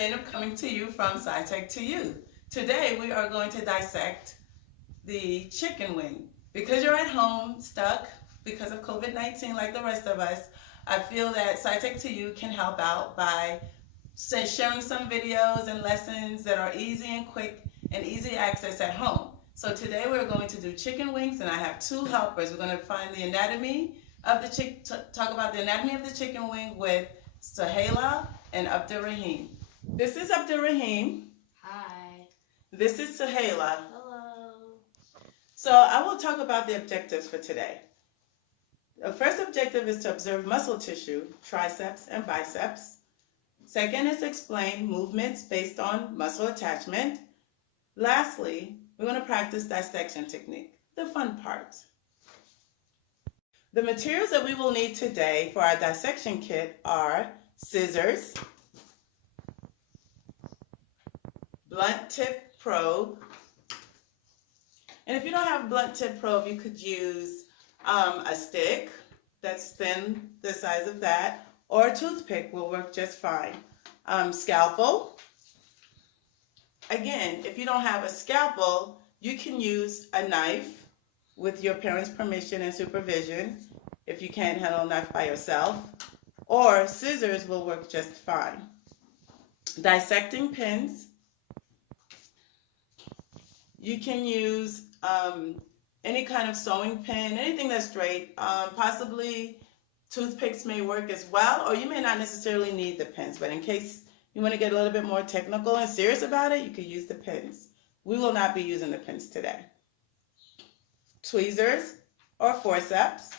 Zainab coming to you from SciTech to You. Today we are going to dissect the chicken wing. Because you're at home stuck because of COVID-19 like the rest of us, I feel that SciTech to You can help out by sharing some videos and lessons that are easy and quick and easy access at home. So today we're going to do chicken wings, and I have two helpers. We're going to find the anatomy of the talk about the anatomy of the chicken wing with Sahela and Abdurrahim. This is Abdurrahim. Hi. This is Sahela. Hello. So I will talk about the objectives for today. The first objective is to observe muscle tissue, triceps and biceps. Second is to explain movements based on muscle attachment. Lastly, we're going to practice dissection technique, the fun part. The materials that we will need today for our dissection kit are scissors, blunt tip probe, and if you don't have a blunt tip probe, you could use a stick that's thin, the size of that, or a toothpick will work just fine. Scalpel. Again, if you don't have a scalpel, you can use a knife with your parents' permission and supervision if you can't handle a knife by yourself, or scissors will work just fine. Dissecting pins. You can use any kind of sewing pin, anything that's straight. Possibly toothpicks may work as well, or you may not necessarily need the pins, but in case you want to get a little bit more technical and serious about it, you could use the pins. We will not be using the pins today. Tweezers or forceps.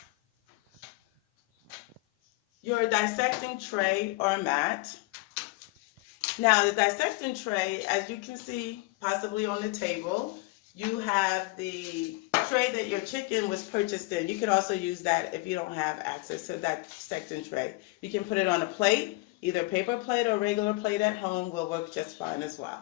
Your dissecting tray or mat. Now the dissecting tray, as you can see possibly on the table, you have the tray that your chicken was purchased in. You could also use that if you don't have access to that dissecting tray. You can put it on a plate, either paper plate or regular plate at home will work just fine as well.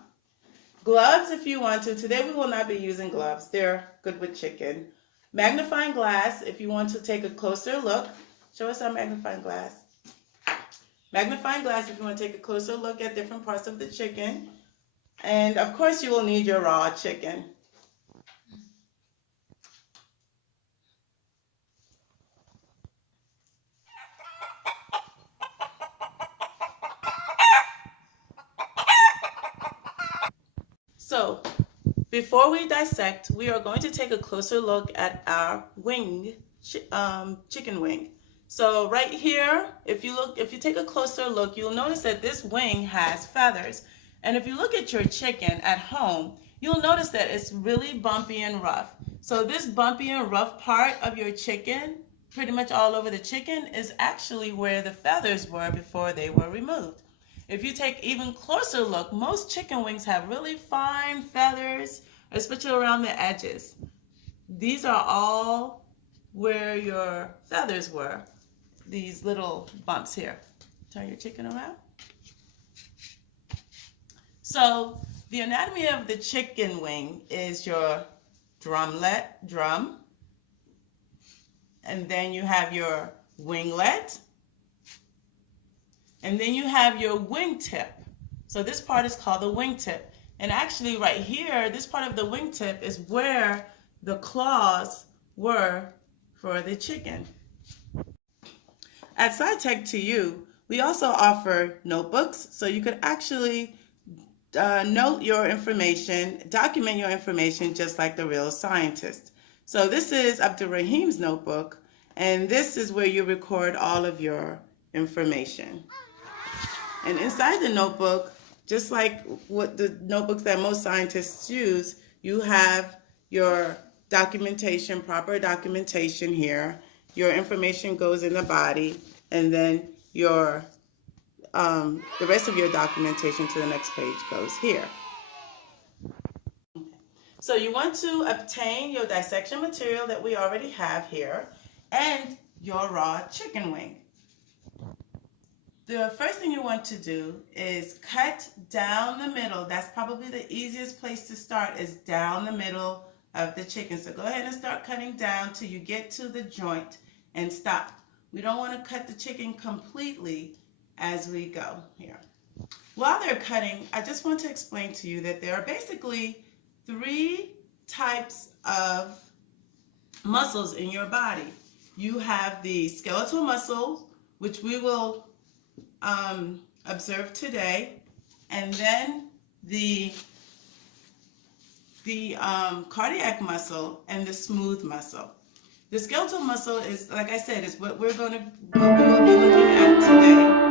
Gloves if you want to. Today we will not be using gloves. They're good with chicken. Magnifying glass if you want to take a closer look. Show us our magnifying glass. Magnifying glass if you want to take a closer look at different parts of the chicken. And of course you will need your raw chicken. So, before we dissect, we are going to take a closer look at our wing, chicken wing. So right here, if you take a closer look, you'll notice that this wing has feathers. And if you look at your chicken at home, you'll notice that it's really bumpy and rough. So this bumpy and rough part of your chicken, pretty much all over the chicken, is actually where the feathers were before they were removed. If you take even closer look, most chicken wings have really fine feathers, especially around the edges. These are all where your feathers were, these little bumps here. Turn your chicken around. So the anatomy of the chicken wing is your drum, and then you have your winglet, and then you have your wingtip. So this part is called the wingtip. And actually right here, this part of the wingtip is where the claws were for the chicken. At SciTech to You, we also offer notebooks, so you could actually note your information, document your information just like the real scientist. So this is Abdurrahim's notebook, and this is where you record all of your information. And inside the notebook, just like what the notebooks that most scientists use, you have your documentation, proper documentation here. Your information goes in the body, and then your the rest of your documentation to the next page goes here. So you want to obtain your dissection material that we already have here and your raw chicken wing. The first thing you want to do is cut down the middle. That's probably the easiest place to start, is down the middle of the chicken. So go ahead and start cutting down till you get to the joint and stop. We don't want to cut the chicken completely as we go here. while they're cutting, I just want to explain to you that there are basically 3 types of muscles in your body. You have the skeletal muscles, which we will observe today, and then the cardiac muscle and the smooth muscle. The skeletal muscle is, like I said, is what we will be looking at today.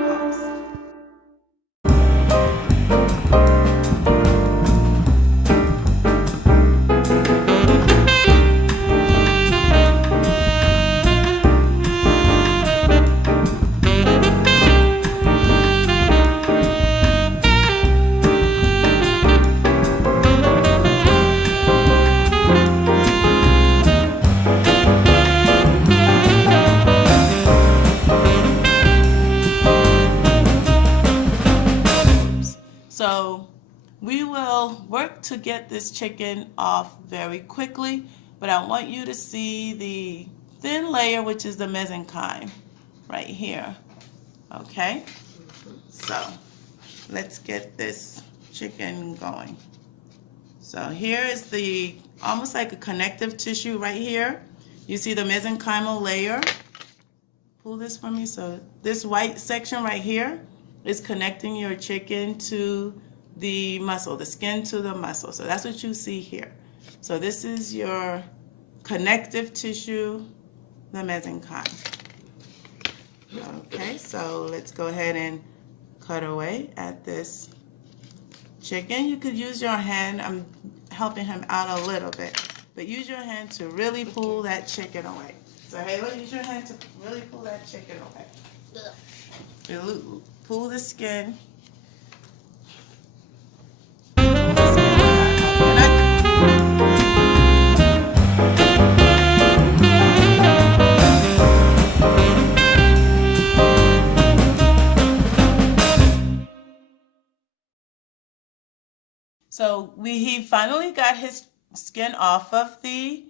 So we will work to get this chicken off very quickly, but I want you to see the thin layer, which is the mesenchyme right here. Okay, so let's get this chicken going. So here is the almost like a connective tissue right here. You see the mesenchymal layer. Pull this for me. So this white section right here is connecting your chicken to the muscle, the skin to the muscle. So that's what you see here. So this is your connective tissue, the mesenchyme. Okay, so let's go ahead and cut away at this chicken. You could use your hand. I'm helping him out a little bit, but use your hand to really pull that chicken away. So Halo, use your hand to really pull that chicken away. Pull the skin. So he finally got his skin off of the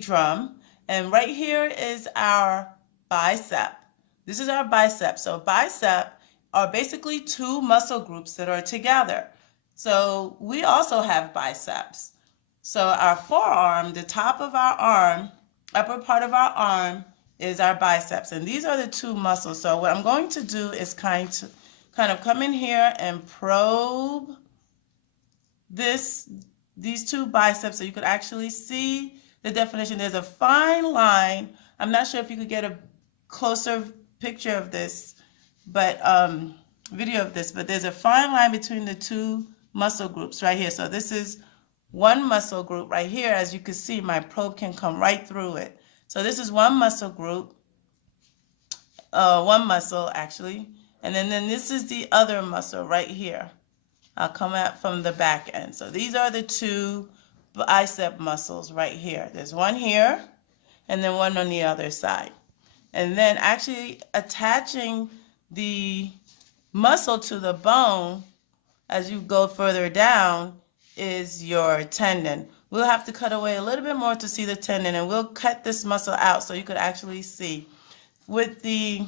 drum, and right here is our bicep. This is our bicep. So bicep are basically 2 muscle groups that are together. So we also have biceps. So our forearm, the top of our arm, upper part of our arm is our biceps, and these are the 2 muscles. So what I'm going to do is kind of come in here and probe these 2 biceps so you could actually see the definition. There's a fine line. I'm not sure if you could get a closer picture of this, but video of this, but there's a fine line between the 2 muscle groups right here. So this is one muscle group right here. As you can see, my probe can come right through it. So this is one muscle group, one muscle actually, and then this is the other muscle right here. I'll come out from the back end. So these are the 2 bicep muscles right here. There's one here and then one on the other side. And then actually attaching the muscle to the bone as you go further down is your tendon. We'll have to cut away a little bit more to see the tendon, and we'll cut this muscle out so you could actually see. With the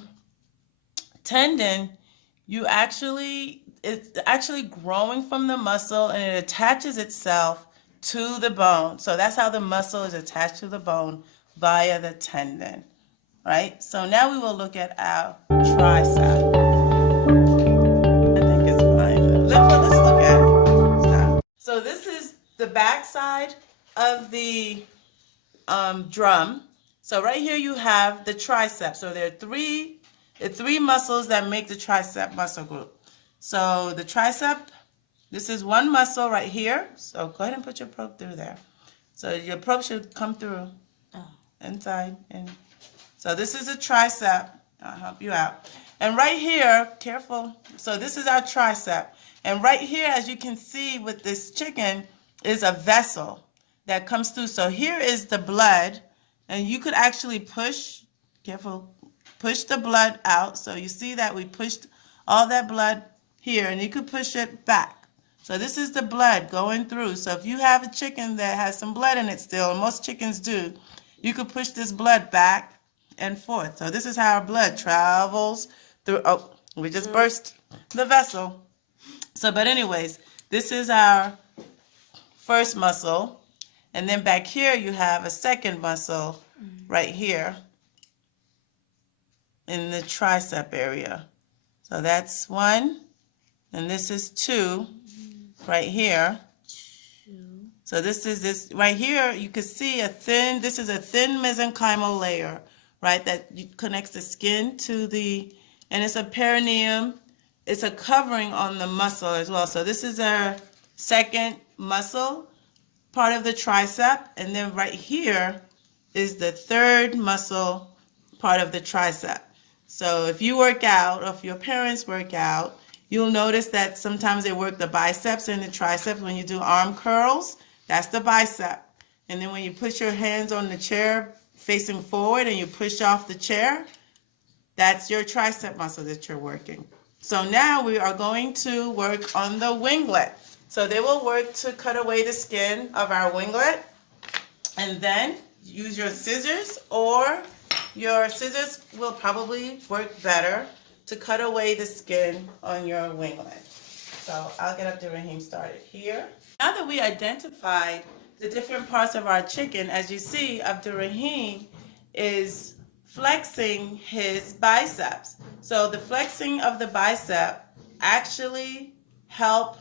tendon, it's actually growing from the muscle, and it attaches itself to the bone. So that's how the muscle is attached to the bone, via the tendon, right? So now we will look at our tricep. I think it's fine. Let's look at it. Stop. So this is the back side of the drum. So right here you have the tricep. So there are three muscles that make the tricep muscle group. So the tricep, this is one muscle right here. So go ahead and put your probe through there. So your probe should come through inside. And so this is a tricep. I'll help you out. And right here, careful. So this is our tricep. And right here, as you can see with this chicken, is a vessel that comes through. So here is the blood. And you could actually push, careful, push the blood out. So you see that we pushed all that blood here, and you could push it back. So this is the blood going through. So if you have a chicken that has some blood in it still, and most chickens do, you could push this blood back and forth. So this is how our blood travels through. Oh, We just burst the vessel. So, but anyways, this is our first muscle. And then back here you have a second muscle right here in the tricep area. So that's one, and this is two right here. So this right here, you can see this is a thin mesenchymal layer, right, that connects the skin to and it's a perineum. It's a covering on the muscle as well. So this is our second muscle, part of the tricep, and then right here is the third muscle, part of the tricep. So if you work out, or if your parents work out, you'll notice that sometimes they work the biceps and the triceps. When you do arm curls, that's the bicep. And then when you put your hands on the chair facing forward and you push off the chair, that's your tricep muscle that you're working. So now we are going to work on the winglet. So they will work to cut away the skin of our winglet, and then use your scissors, or your scissors will probably work better to cut away the skin on your winglet. So I'll get Abdurrahim started here. Now that we identified the different parts of our chicken, as you see, Abdurrahim is flexing his biceps. So the flexing of the bicep actually help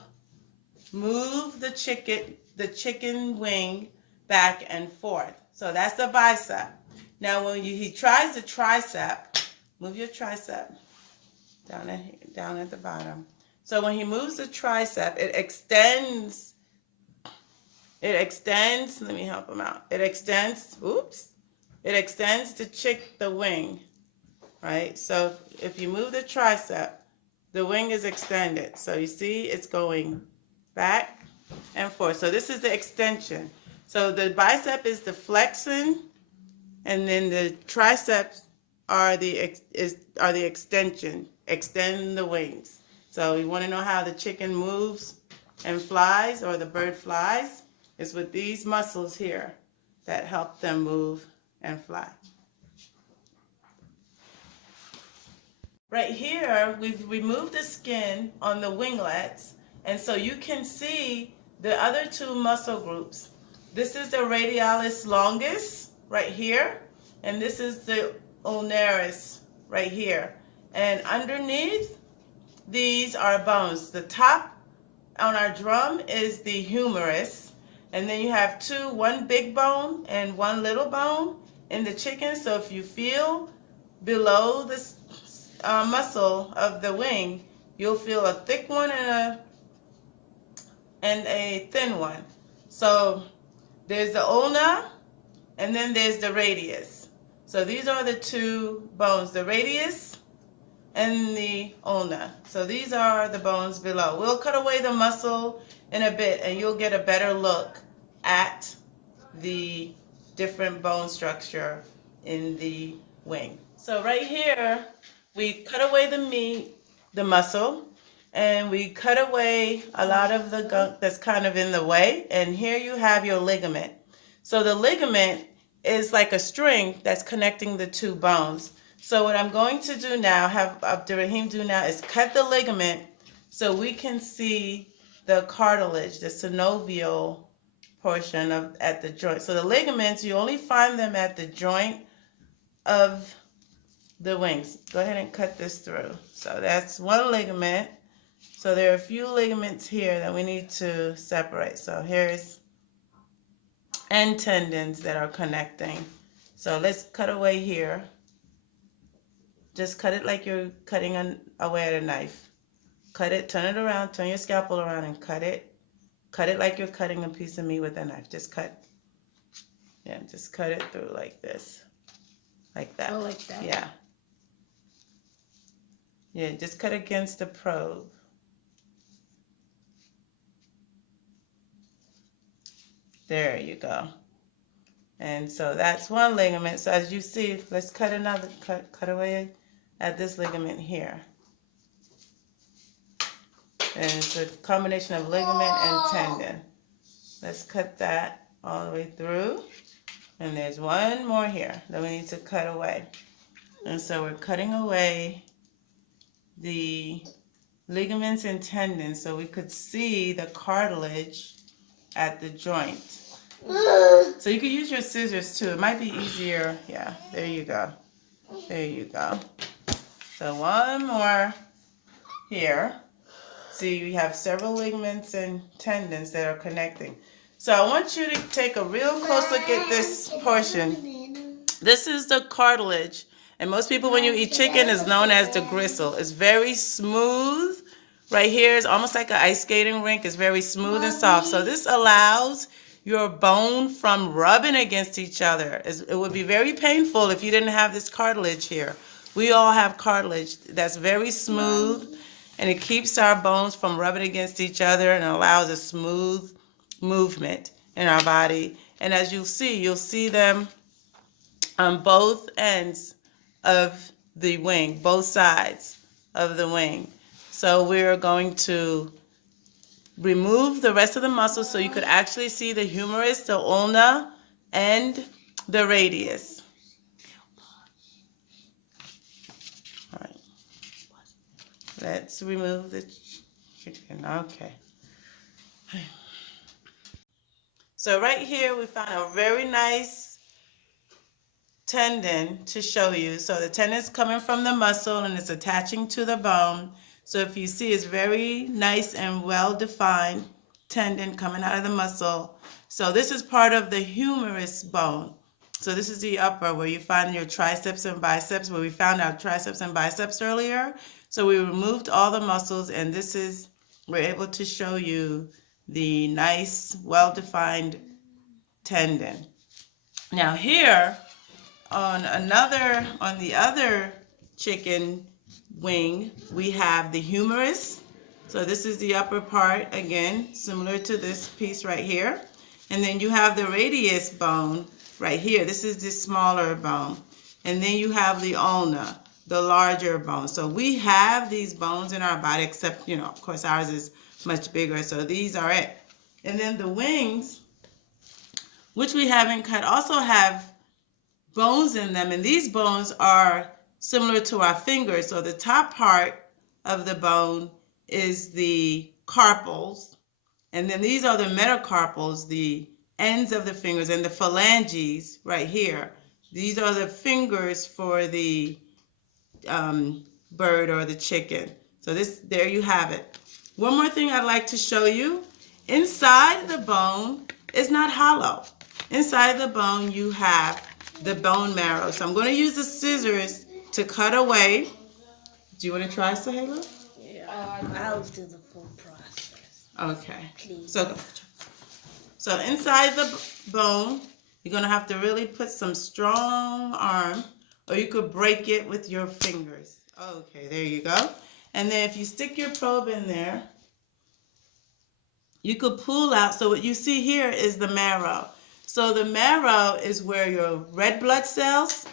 move the chicken wing back and forth. So that's the bicep. Now when he tries the tricep, move your tricep down at the bottom. So when he moves the tricep, it extends, let me help him out. It extends the wing, right? So if you move the tricep, the wing is extended. So you see it's going back and forth. So this is the extension. So the bicep is the flexion, and then the triceps are the extension, extend the wings. So you want to know how the chicken moves and flies, or the bird flies? It's with these muscles here that help them move and fly. Right here, we've removed the skin on the winglets, and so you can see the other two muscle groups. This is the Radialis Longus right here, and this is the ulnaris right here. And underneath these are bones. The top on our drum is the humerus, and then you have one big bone and one little bone in the chicken. So if you feel below this muscle of the wing, you'll feel a thick one and a thin one. So there's the ulna, and then there's the radius. So these are the two bones, the radius and the ulna. So these are the bones below. We'll cut away the muscle in a bit, and you'll get a better look at the different bone structure in the wing. So right here, we cut away the meat, the muscle, and we cut away a lot of the gunk that's kind of in the way. And here you have your ligament. So the ligament is like a string that's connecting the two bones. So what I'm going to do now, have Abdurrahim do now, is cut the ligament so we can see the cartilage, the synovial portion at the joint. So the ligaments, you only find them at the joint of the wings. Go ahead and cut this through. So that's one ligament. So there are a few ligaments here that we need to separate. So here's and tendons that are connecting. So let's cut away here. Just cut it like you're cutting away at a knife. Cut it, turn it around, turn your scalpel around and cut it. Cut it like you're cutting a piece of meat with a knife. Just cut. Yeah, just cut it through like this. Like that. Oh, like that? Yeah. Yeah, just cut against the probe. There you go. And so that's one ligament. So as you see, let's cut another, cut away at this ligament here. And it's a combination of ligament and tendon. Let's cut that all the way through. And there's one more here that we need to cut away. And so we're cutting away the ligaments and tendons so we could see the cartilage at the joint. So you could use your scissors too. It might be easier. Yeah, there you go. There you go. So one more here. See, you have several ligaments and tendons that are connecting. So I want you to take a real close look at this portion. This is the cartilage. And most people, when you eat chicken, is known as the gristle. It's very smooth. Right here is almost like an ice skating rink. It's very smooth and soft. So this allows your bone from rubbing against each other. It would be very painful if you didn't have this cartilage here. We all have cartilage that's very smooth, and it keeps our bones from rubbing against each other and allows a smooth movement in our body. And as you'll see them on both ends of the wing, both sides of the wing. So we're going to remove the rest of the muscles so you could actually see the humerus, the ulna, and the radius. All right. Let's remove the chicken. Okay. So right here we found a very nice tendon to show you. So the tendon is coming from the muscle and it's attaching to the bone. So if you see, it's very nice and well defined tendon coming out of the muscle. So this is part of the humerus bone. So this is the upper where you find your triceps and biceps, where we found our triceps and biceps earlier. So we removed all the muscles, and we're able to show you the nice, well defined tendon. Now here, on the other chicken wing, we have the humerus. So this is the upper part, again, similar to this piece right here. And then you have the radius bone right here. This is the smaller bone. And then you have the ulna, the larger bone. So we have these bones in our body, except, of course, ours is much bigger. So these are it. And then the wings, which we haven't cut, also have bones in them, and these bones are similar to our fingers. So the top part of the bone is the carpals, and then these are the metacarpals, the ends of the fingers, and the phalanges right here. These are the fingers for the bird or the chicken. So there you have it. One more thing I'd like to show you. Inside the bone is not hollow. Inside the bone you have the bone marrow. So I'm going to use the scissors to cut away. Do you want to try, Sahela? Yeah. I'll do the full process. Okay. Please. So inside the bone, you're going to have to really put some strong arm, or you could break it with your fingers. Okay, there you go. And then if you stick your probe in there, you could pull out. So what you see here is the marrow. So the marrow is where your red blood cells,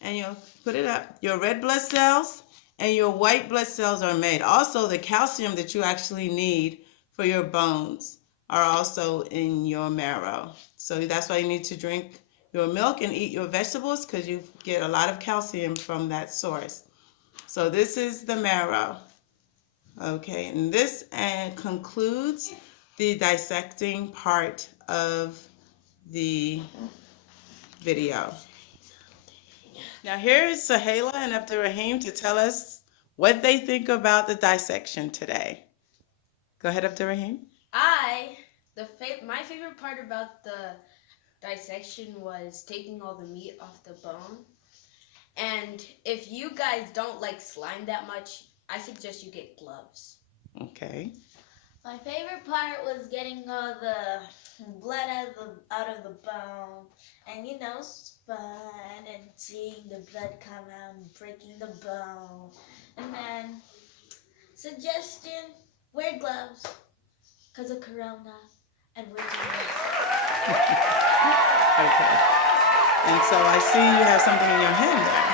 and you'll put it up, your red blood cells and your white blood cells are made. Also, the calcium that you actually need for your bones are also in your marrow. So that's why you need to drink your milk and eat your vegetables, because you get a lot of calcium from that source. So this is the marrow. Okay, and this concludes the dissecting part of the video. Now here is Sahela and Abdurrahim to tell us what they think about the dissection today. Go ahead, Abdurrahim. My favorite part about the dissection was taking all the meat off the bone. And if you guys don't like slime that much, I suggest you get gloves. Okay. My favorite part was getting all the blood out of the bone, and fun, and seeing the blood come out and breaking the bone. And then, suggestion, wear gloves, because of Corona, and wear gloves. Okay. And so I see you have something in your hand there.